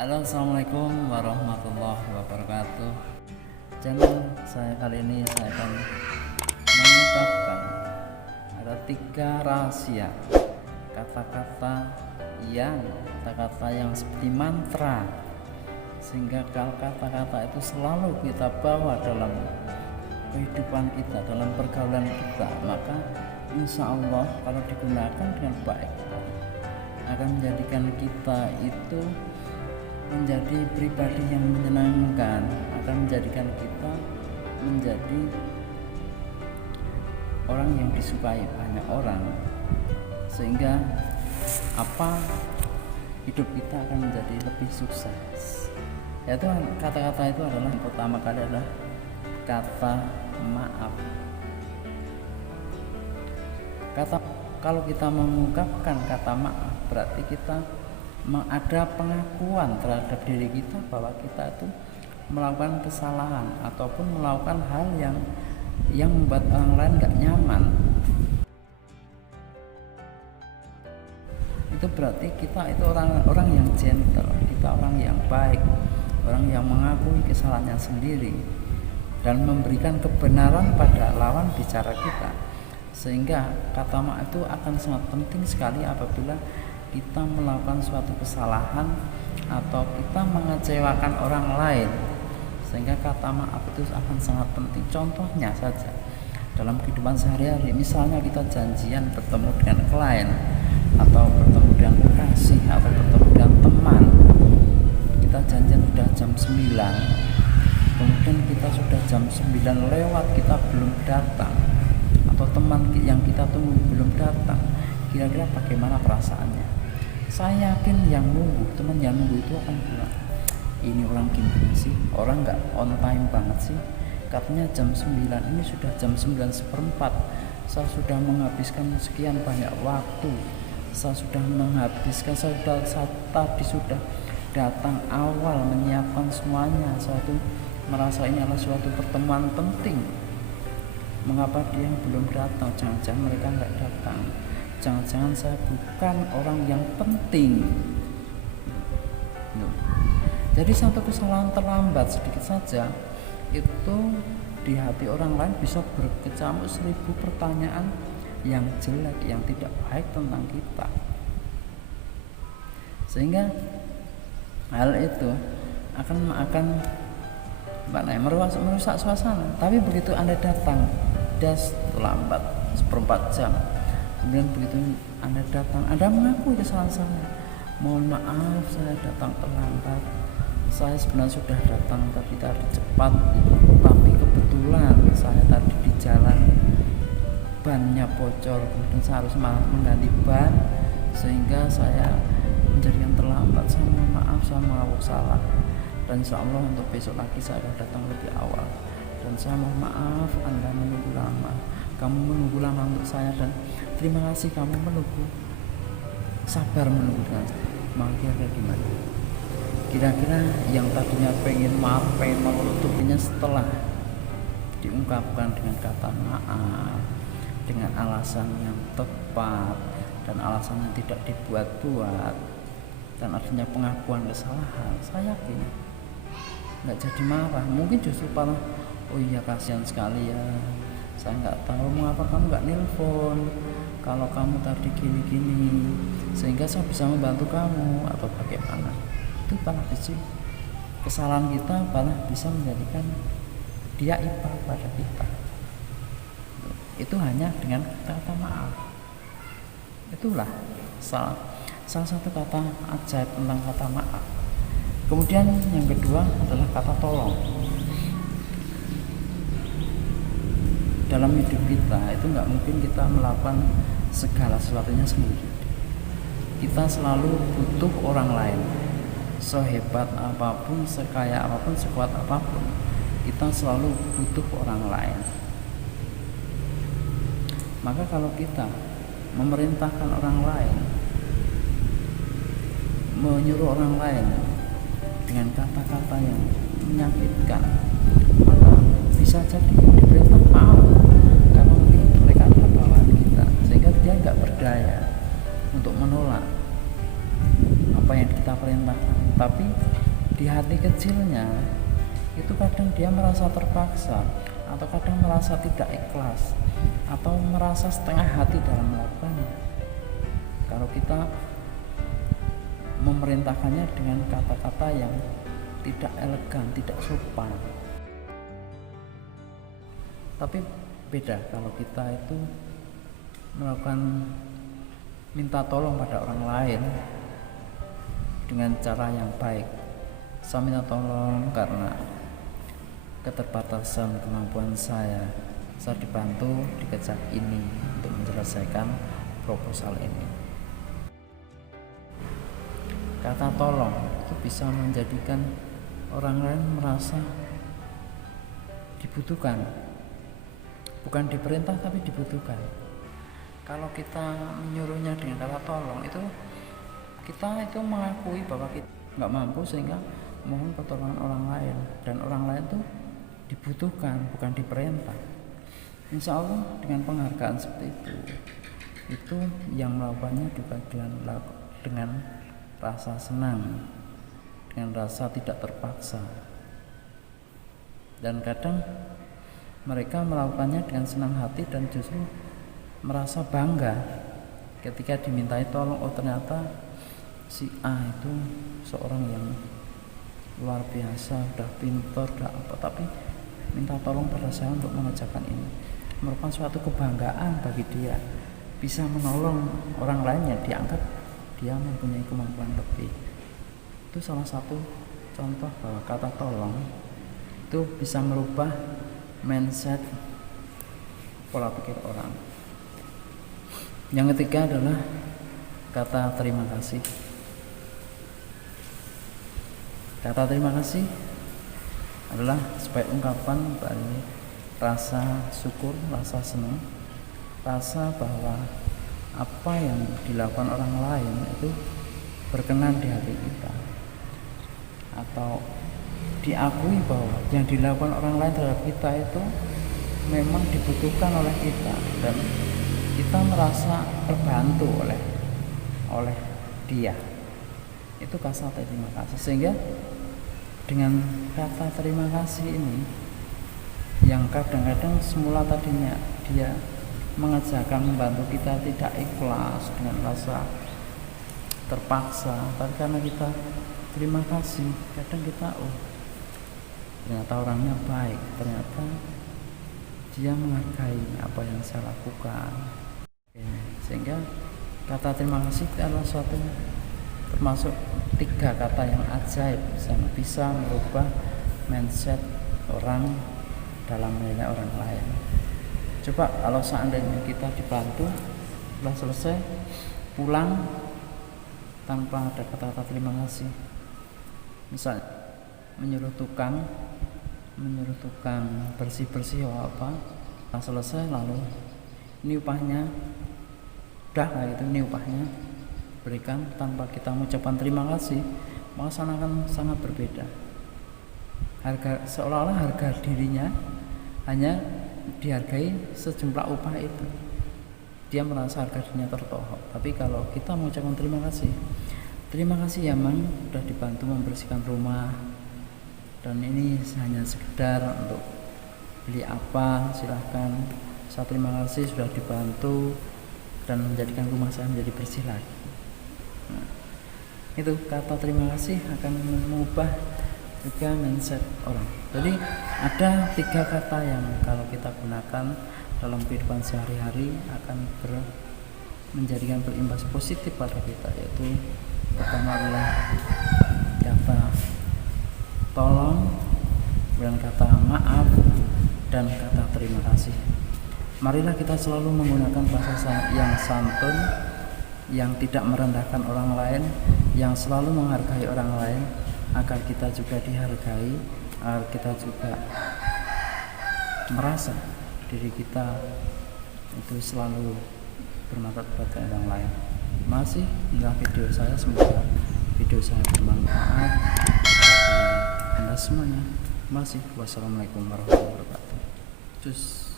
Halo, assalamualaikum warahmatullahi wabarakatuh. Channel saya kali ini saya akan mengungkapkan ada 3 rahasia kata-kata yang seperti mantra, sehingga kalau kata-kata itu selalu kita bawa dalam kehidupan kita, dalam pergaulan kita, maka insya Allah kalau digunakan dengan baik akan menjadikan kita itu menjadi pribadi yang menyenangkan, akan menjadikan kita menjadi orang yang disukai banyak orang, sehingga hidup kita akan menjadi lebih sukses. Yaitu kata-kata itu adalah, yang pertama kali adalah kata maaf. Kalau kita mengungkapkan kata maaf, berarti kita ada pengakuan terhadap diri kita bahwa kita itu melakukan kesalahan ataupun melakukan hal yang membuat orang lain gak nyaman. Itu berarti kita itu orang yang gentle, kita orang yang baik, orang yang mengakui kesalahannya sendiri dan memberikan kebenaran pada lawan bicara kita. Sehingga kata maaf itu akan sangat penting sekali apabila kita melakukan suatu kesalahan atau kita mengecewakan orang lain, sehingga kata maaf itu akan sangat penting. Contohnya saja dalam kehidupan sehari-hari, misalnya kita janjian bertemu dengan klien atau bertemu dengan kekasih atau bertemu dengan teman, kita janjian sudah jam 9, kemudian kita sudah jam 9 lewat kita belum datang, atau teman yang kita tunggu belum datang, kira-kira bagaimana perasaannya? Saya yakin yang nunggu, teman yang nunggu itu akan bilang, ini orang gimana sih, orang gak on time banget sih, katanya jam 9, ini sudah jam 9:04, saya sudah menghabiskan sekian banyak waktu, saya tadi sudah datang awal menyiapkan semuanya, saya tuh merasa ini adalah suatu pertemuan penting. Mengapa dia belum datang? Jangan-jangan mereka nggak datang, jangan-jangan saya bukan orang yang penting. Jadi satu kesalahan terlambat sedikit saja itu di hati orang lain bisa berkecamuk 1000 pertanyaan yang jelek, yang tidak baik tentang kita, sehingga hal itu akan merusak suasana. Tapi begitu Anda datang terlambat 1/4 jam, kemudian begitu Anda datang, Anda mengakui kesalahan saya, mohon maaf saya datang terlambat, saya sebenarnya sudah datang tadi cepat, tapi kebetulan saya tadi di jalan bannya bocor, kemudian saya harus mengganti ban sehingga saya menjadikan terlambat. Saya mohon maaf, saya mengaku salah, dan insya Allah untuk besok lagi saya akan datang lebih awal. Dan saya mohon maaf Anda menunggu lama, kamu menunggu lama untuk saya, dan terima kasih kamu menunggu, sabar menunggu dengan kira-kira gimana? Kira-kira yang tadinya pengen menutupinya setelah diungkapkan dengan kata maaf, dengan alasan yang tepat dan alasan yang tidak dibuat-buat, dan adanya pengakuan kesalahan, saya yakin nggak jadi marah, mungkin justru malah, oh iya kasihan sekali ya, saya nggak tahu mengapa kamu nggak nelpon, kalau kamu tadi gini-gini sehingga saya bisa membantu kamu, atau bagaimana. Itu malah sih kesalahan kita malah bisa menjadikan dia iba pada kita. Itu hanya dengan kata maaf. Itulah salah satu kata ajaib tentang kata maaf. Kemudian yang kedua adalah kata tolong. Dalam hidup kita itu nggak mungkin kita melakukan segala sesuatunya sendiri. Kita selalu butuh orang lain. Sehebat apapun, sekaya apapun, sekuat apapun, kita selalu butuh orang lain. Maka kalau kita memerintahkan orang lain, menyuruh orang lain dengan kata-kata yang menyakitkan, maka bisa jadi diperintah maaf, karena mungkin mereka adalah bawahan kita, sehingga dia nggak berdaya untuk menolak apa yang kita perintahkan. tapi di hati kecilnya itu kadang dia merasa terpaksa, atau kadang merasa tidak ikhlas, atau merasa setengah hati dalam melakukannya. Kalau kita memerintahkannya dengan kata-kata yang tidak elegan, tidak sopan. Tapi beda kalau kita itu melakukan minta tolong pada orang lain dengan cara yang baik. Saya minta tolong karena keterbatasan kemampuan saya dibantu dikejar ini untuk menyelesaikan proposal ini. Kata tolong itu bisa menjadikan orang lain merasa dibutuhkan, bukan diperintah tapi dibutuhkan. Kalau kita menyuruhnya dengan kata tolong, itu kita itu mengakui bahwa kita nggak mampu sehingga mohon pertolongan orang lain, dan orang lain tuh dibutuhkan, bukan diperintah. Insya Allah dengan penghargaan seperti itu yang melakukannya juga dengan rasa senang, dengan rasa tidak terpaksa. Dan kadang mereka melakukannya dengan senang hati dan justru merasa bangga ketika dimintai tolong. Oh, ternyata si A itu seorang yang luar biasa, udah pintar, udah apa, tapi minta tolong pada saya untuk mengerjakan ini. Merupakan suatu kebanggaan bagi dia, bisa menolong orang lain yang dianggap dia mempunyai kemampuan lebih. Itu salah satu contoh bahwa kata tolong itu bisa merubah mindset, pola pikir orang. Yang ketiga adalah kata terima kasih. Kata terima kasih adalah sebagai ungkapan dari rasa syukur, rasa senang, rasa bahwa apa yang dilakukan orang lain itu berkenan di hati kita, atau diakui bahwa yang dilakukan orang lain terhadap kita itu memang dibutuhkan oleh kita, dan kita merasa terbantu oleh dia. Itu kata terima kasih. Sehingga dengan kata terima kasih ini, yang kadang-kadang semula tadinya dia mengerjakan, membantu kita tidak ikhlas, dengan rasa terpaksa, tapi karena kita terima kasih, kadang kita ternyata orangnya baik, ternyata dia menghargai apa yang saya lakukan. Sehingga kata terima kasih adalah suatu termasuk 3 kata yang ajaib, bisa merubah mindset orang dalam menilai orang lain. Coba kalau seandainya kita dibantu, setelah selesai pulang tanpa ada kata-kata terima kasih, misal menyuruh tukang bersih-bersih apa, setelah selesai lalu ini upahnya, udah kayak gitu, ini upahnya berikan tanpa kita mengucapkan terima kasih, maka akan sangat berbeda. Seolah-olah harga dirinya hanya dihargai sejumlah upah itu, dia merasa harga dirinya tertohok. Tapi kalau kita mengucapkan terima kasih ya Mang, sudah dibantu membersihkan rumah, dan ini hanya sekedar untuk beli apa, silahkan, saya terima kasih sudah dibantu dan menjadikan rumah saya menjadi bersih lagi. Nah, itu kata terima kasih akan mengubah juga mindset orang. Jadi ada 3 kata yang kalau kita gunakan dalam kehidupan sehari-hari akan menjadikan berimbas positif pada kita, yaitu pertama adalah kata tolong, dan kata maaf, dan kata terima kasih. Marilah kita selalu menggunakan bahasa yang santun, yang tidak merendahkan orang lain, yang selalu menghargai orang lain, agar kita juga dihargai, agar kita juga merasa diri kita itu selalu bermanfaat bagi orang lain. Masih inilah video saya, semoga video saya bermanfaat bagi Anda semuanya. Masih, wassalamualaikum warahmatullahi wabarakatuh. Cus.